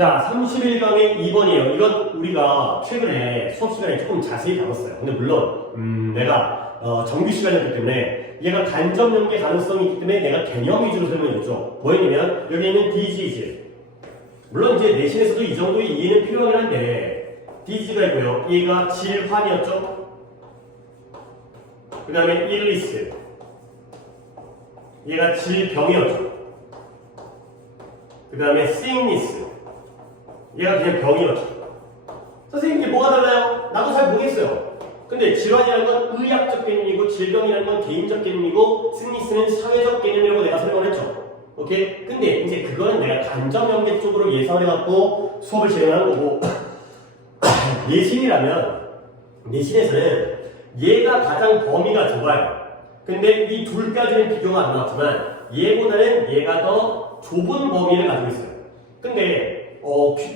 자, 31강의 2번이에요. 이건 우리가 최근에 수업 시간에 조금 자세히 다뤘어요. 근데 물론 내가 정규 시간이었기 때문에 얘가 간접 연계 가능성이 있기 때문에 내가 개념 위주로 설명해줬죠. 뭐였냐면 여기 있는 disease. 물론 이제 내신에서도 이 정도의 이해는 필요하긴 한데 disease가 있고요. 얘가 질환이었죠. 그 다음에 illness. 얘가 질병이었죠. 그 다음에 sickness. 얘가 그냥 병이었죠. 선생님 이게 뭐가 달라요? 나도 잘 모르겠어요. 근데 질환이라는 건 의학적 개념이고 질병이라는 건 개인적 개념이고 sickness는 사회적 개념이라고 내가 설명을 했죠. 오케이? 근데 이제 그거는 내가 간접 연계 쪽으로 예상을 해갖고 수업을 진행하는 거고 내신이라면 내신에서는 얘가 가장 범위가 좁아요. 근데 이 둘까지는 비교가 안 나왔지만 얘보다는 얘가 더 좁은 범위를 가지고 있어요. 근데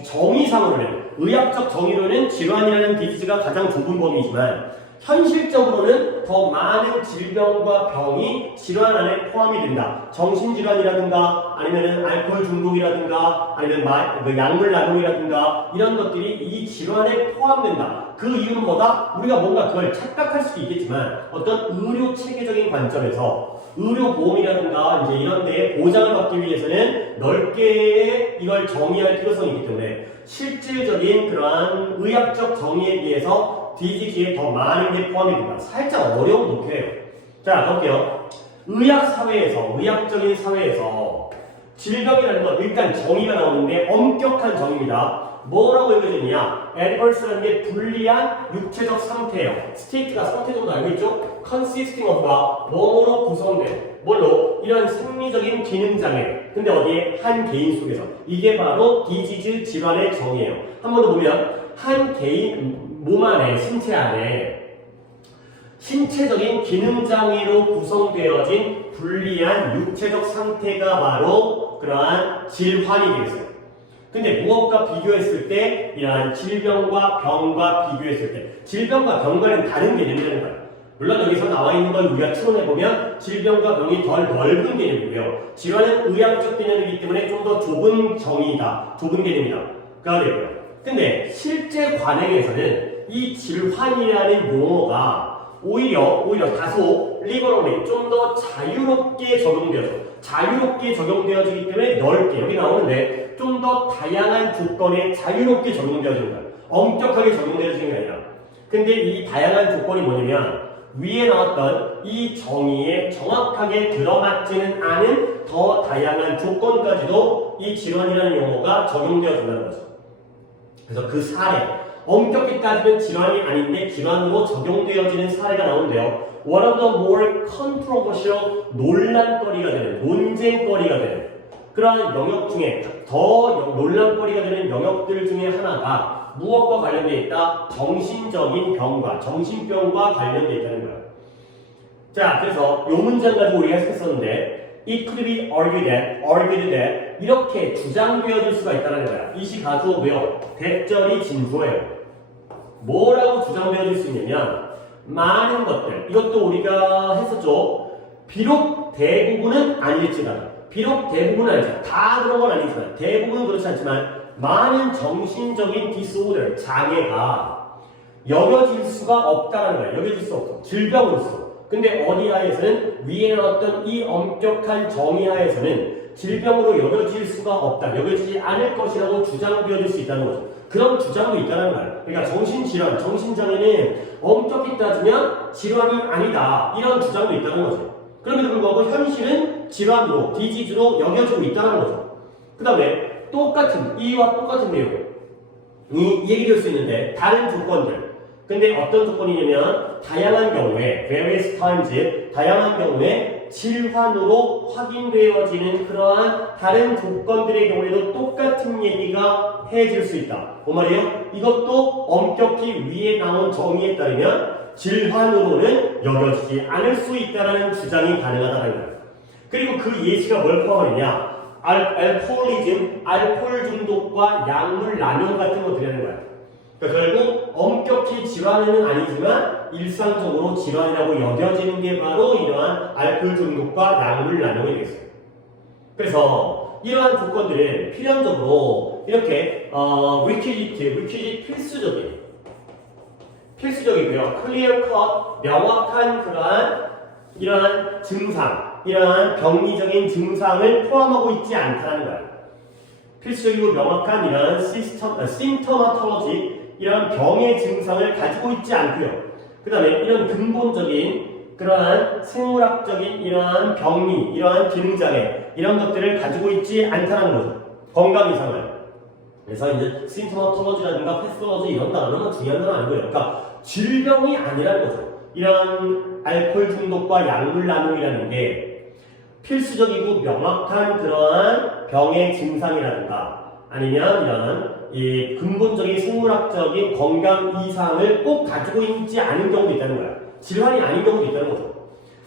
정의상으로는 의학적 정의로는 질환이라는 디지즈가 가장 좁은 범위이지만 현실적으로는 더 많은 질병과 병이 질환 안에 포함이 된다. 정신질환이라든가 아니면 알코올 중독이라든가 아니면 약물 남용이라든가 이런 것들이 이 질환에 포함된다. 그 이유는 뭐다? 우리가 뭔가 그걸 착각할 수도 있겠지만 어떤 의료 체계적인 관점에서 의료보험이라든가 이제 이런 데에 보장을 받기 위해서는 넓게 이걸 정의할 필요성이 있기 때문에 실질적인 그러한 의학적 정의에 비해서 디지즈에 더 많은 게 포함이 된다. 살짝 어려운 독해예요. 자, 가볼게요. 의학사회에서, 의학적인 사회에서 질병이라는 건 일단 정의가 나오는데 엄격한 정의입니다. 뭐라고 읽어지느냐? adverse라는 게 불리한 육체적 상태예요. state가 상태 정도 알고 있죠? consisting of가 뭐로 구성된 뭘로? 이런 생리적인 기능장애. 근데 어디에? 한 개인 속에서. 이게 바로 디지즈 질환의 정의예요. 한 번 더 보면 한 개인 몸 안에, 신체 안에 신체적인 기능장애로 구성되어진 불리한 육체적 상태가 바로 그러한 질환이 되겠어요. 근데 무엇과 비교했을 때 이러한 질병과 병과 비교했을 때 질병과 병과는 다른 개념이라는 거예요. 물론 여기서 나와 있는 걸 우리가 추론해보면 질병과 병이 덜 넓은 개념이고요. 질환은 의학적 개념이기 때문에 좀 더 좁은 정의이다. 좁은 개념이다. 가 되고요. 근데 실제 관행에서는 이 질환이라는 용어가 오히려 다소 리버럴리 좀 더 자유롭게 적용되어지기 때문에 넓게 여기 나오는데 좀 더 다양한 조건에 자유롭게 적용되어지는 거예요. 엄격하게 적용되어지는 게 아니라. 근데 이 다양한 조건이 뭐냐면 위에 나왔던 이 정의에 정확하게 들어맞지는 않은 더 다양한 조건까지도 이 질환이라는 용어가 적용되어진다는 거죠. 그래서 그 사례, 엄격히 따지면 질환이 아닌데 질환으로 적용되어지는 사례가 나오는데요. One of the more controversial 논란거리가 되는, 논쟁거리가 되는 그러한 영역 중에 더 논란거리가 되는 영역들 중에 하나가 무엇과 관련되어 있다? 정신적인 병과, 정신병과 관련되어 있다는 거예요. 자, 그래서 이 문장 가지고 우리가 했었는데 It could be argued that 이렇게 주장되어질 수가 있다는 거야. 이시 가주어고요. 대절이 진조예요. 뭐라고 주장되어질 수 있냐면 많은 것들, 이것도 우리가 했었죠. 비록 대부분은 아닐지라도 비록 대부분은 아니지만 다 그런 건 아니지만 대부분은 그렇지 않지만 많은 정신적인 디스오더, 장애가 여겨질 수가 없다는 거예요. 여겨질 수 없어. 질병으로서. 근데 어디 하에서는 위에 나왔던 이 엄격한 정의 하에서는 질병으로 여겨질 수가 없다. 여겨지지 않을 것이라고 주장되어질 수 있다는 거죠. 그런 주장도 있다는 거예요. 그러니까 정신질환, 정신장애는 엄격히 따지면 질환이 아니다. 이런 주장도 있다는 거죠. 그럼에도 불구하고 현실은 질환으로, 디지즈로 여겨지고 있다는 거죠. 그 다음에 똑같은, 이와 똑같은 내용이 얘기될 수 있는데 다른 조건들. 근데 어떤 조건이냐면 다양한 경우에 various times 다양한 경우에 질환으로 확인되어지는 그러한 다른 조건들의 경우에도 똑같은 얘기가 해질 수 있다. 그 말이에요? 이것도 엄격히 위에 나온 정의에 따르면 질환으로는 여겨지지 않을 수 있다는 주장이 가능하다는 거예요. 그리고 그 예시가 뭘 포함하느냐? 알코올리즘, 알코올 중독과 약물 남용 같은 것들이라는 거예요. 그러니까 결국 엄격히 질환은 아니지만 일상적으로 질환이라고 여겨지는 게 바로 이러한 알코올 중독과 약물 남용이 되겠어요. 그래서 이러한 조건들은 필연적으로 이렇게 requisite 필수적이고요. clear cut 명확한 그러한 이러한 증상, 이러한 병리적인 증상을 포함하고 있지 않다는 거야. 필수적이고 명확한 이러한 symptomatology, 이러한 병의 증상을 가지고 있지 않고요. 그 다음에 이런 근본적인 그러한 생물학적인 이러한 병리, 이러한 기능장애, 이런 것들을 가지고 있지 않다는 거죠. 건강 이상을. 그래서 이제 symptomatology라든가 pathology 이런 단어는 중요한 단어 아니고요. 그러니까 질병이 아니라는 거죠. 이런 알코올 중독과 약물 남용이라는 게 필수적이고 명확한 그러한 병의 증상이라든가 아니면 이런 이 근본적인 생물학적인 건강 이상을 꼭 가지고 있지 않은 경우도 있다는 거야. 질환이 아닌 경우도 있다는 거죠.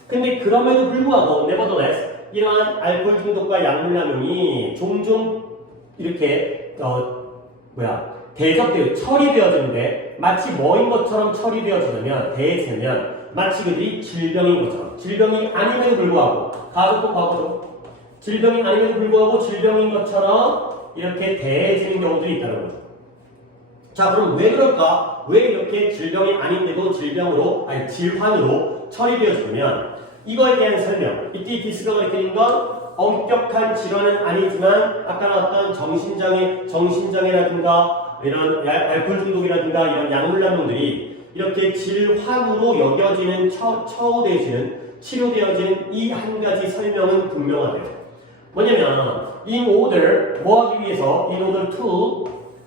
근데 그럼에도 불구하고 nevertheless 이러한 알코올 중독과 약물 남용이 종종 이렇게 대적되어 처리되어지는데 마치 뭐인 것처럼 처리되어지면 대해지면 마치 그들이 질병인 것처럼 질병이 아님에도 불구하고 과거죠. 질병이 아님에도 불구하고 질병인 것처럼 이렇게 대해지는 경우들이 있다는 거죠. 자, 그럼 왜 그럴까? 왜 이렇게 질병이 아닌데도 질환으로 처리되어지면 이거에 대한 설명. 이때 디스가 가리키는 건 엄격한 질환은 아니지만 아까 나왔던 정신장애라든가 이런 알코올 중독이라든가 이런 약물 남용들이 이렇게 질환으로 여겨지는 처우되어지는 치료되어지는 이 한 가지 설명은 분명하대요. 뭐냐면 in order 뭐하기 위해서 in order to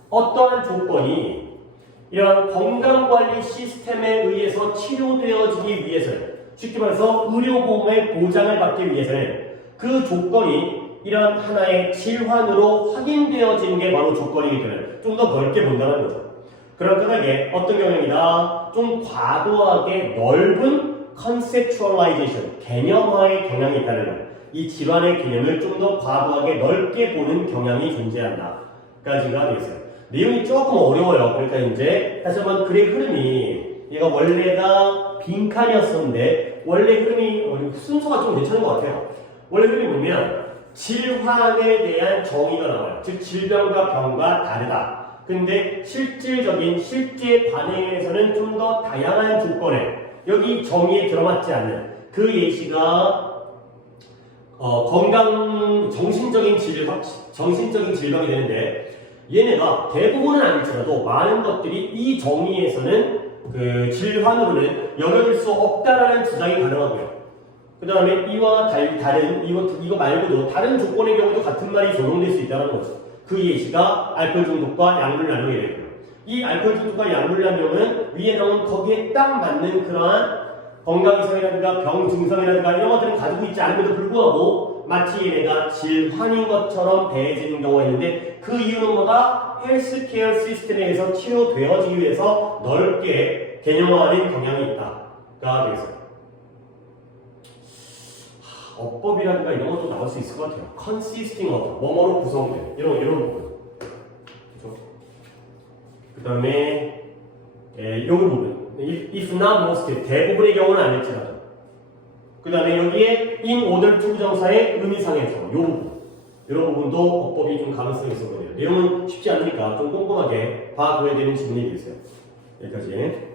어떠한 조건이 이런 건강관리 시스템에 의해서 치료되어지기 위해서는 쉽게 말해서 의료보험의 보장을 받기 위해서는 그 조건이 이런 하나의 질환으로 확인되어지는 게 바로 조건이기 때문에 좀 더 넓게 본다는 거죠. 그런 까닭에 어떤 경향이다? 좀 과도하게 넓은 conceptualization, 개념화의 경향이 있다는 거예요. 이 질환의 개념을 좀 더 과도하게 넓게 보는 경향이 존재한다. 까지가 되겠어요. 내용이 조금 어려워요. 그러니까 이제 다시 한번 글의 흐름이 얘가 원래가 빈칸이었었는데 원래 흐름이 순서가 좀 괜찮은 것 같아요. 원래 흐름이 뭐냐면 질환에 대한 정의가 나와요. 즉 질병과 병과 다르다. 근데 실제 반응에서는 좀 더 다양한 조건에 여기 정의에 들어맞지 않는 그 예시가 정신적인 질병이 되는데 얘네가 대부분은 아닐지라도 많은 것들이 이 정의에서는 그 질환으로는 여겨질 수 없다라는 주장이 가능하고요. 그 다음에 이와 다른 이거 말고도 다른 조건의 경우도 같은 말이 적용될 수 있다는 거죠. 그 예시가 알코올 중독과 약물 남용이 되고요. 이 알코올 중독과 약물 남용은 위에 나온 거기에 딱 맞는 그러한 건강 이상이라든가 병 증상이라든가 이런 것들은 가지고 있지 않음에도 불구하고 마치 얘네가 질환인 것처럼 대해지는 경우가 있는데 그 이유는 뭐다? 헬스케어 시스템에 의해서 치료되어지기 위해서 넓게 개념화하는 경향이 있다가 되겠어요. 어법이라든가 이런 것도 나올 수 있을 것 같아요. consisting of, 뭐뭐로 구성된 이런 부분. 그렇죠? 그 다음에 이 부분. if not most, 대부분의 경우는 아닐지라도. 그 다음에 여기에 in order to 정사의 의미상에서 이 부분. 이런 부분도 어법이 좀 가능성이 있어 보여요. 내용은 쉽지 않으니까 좀 꼼꼼하게 봐둬야 되는 지문이 있어요. 여기까지.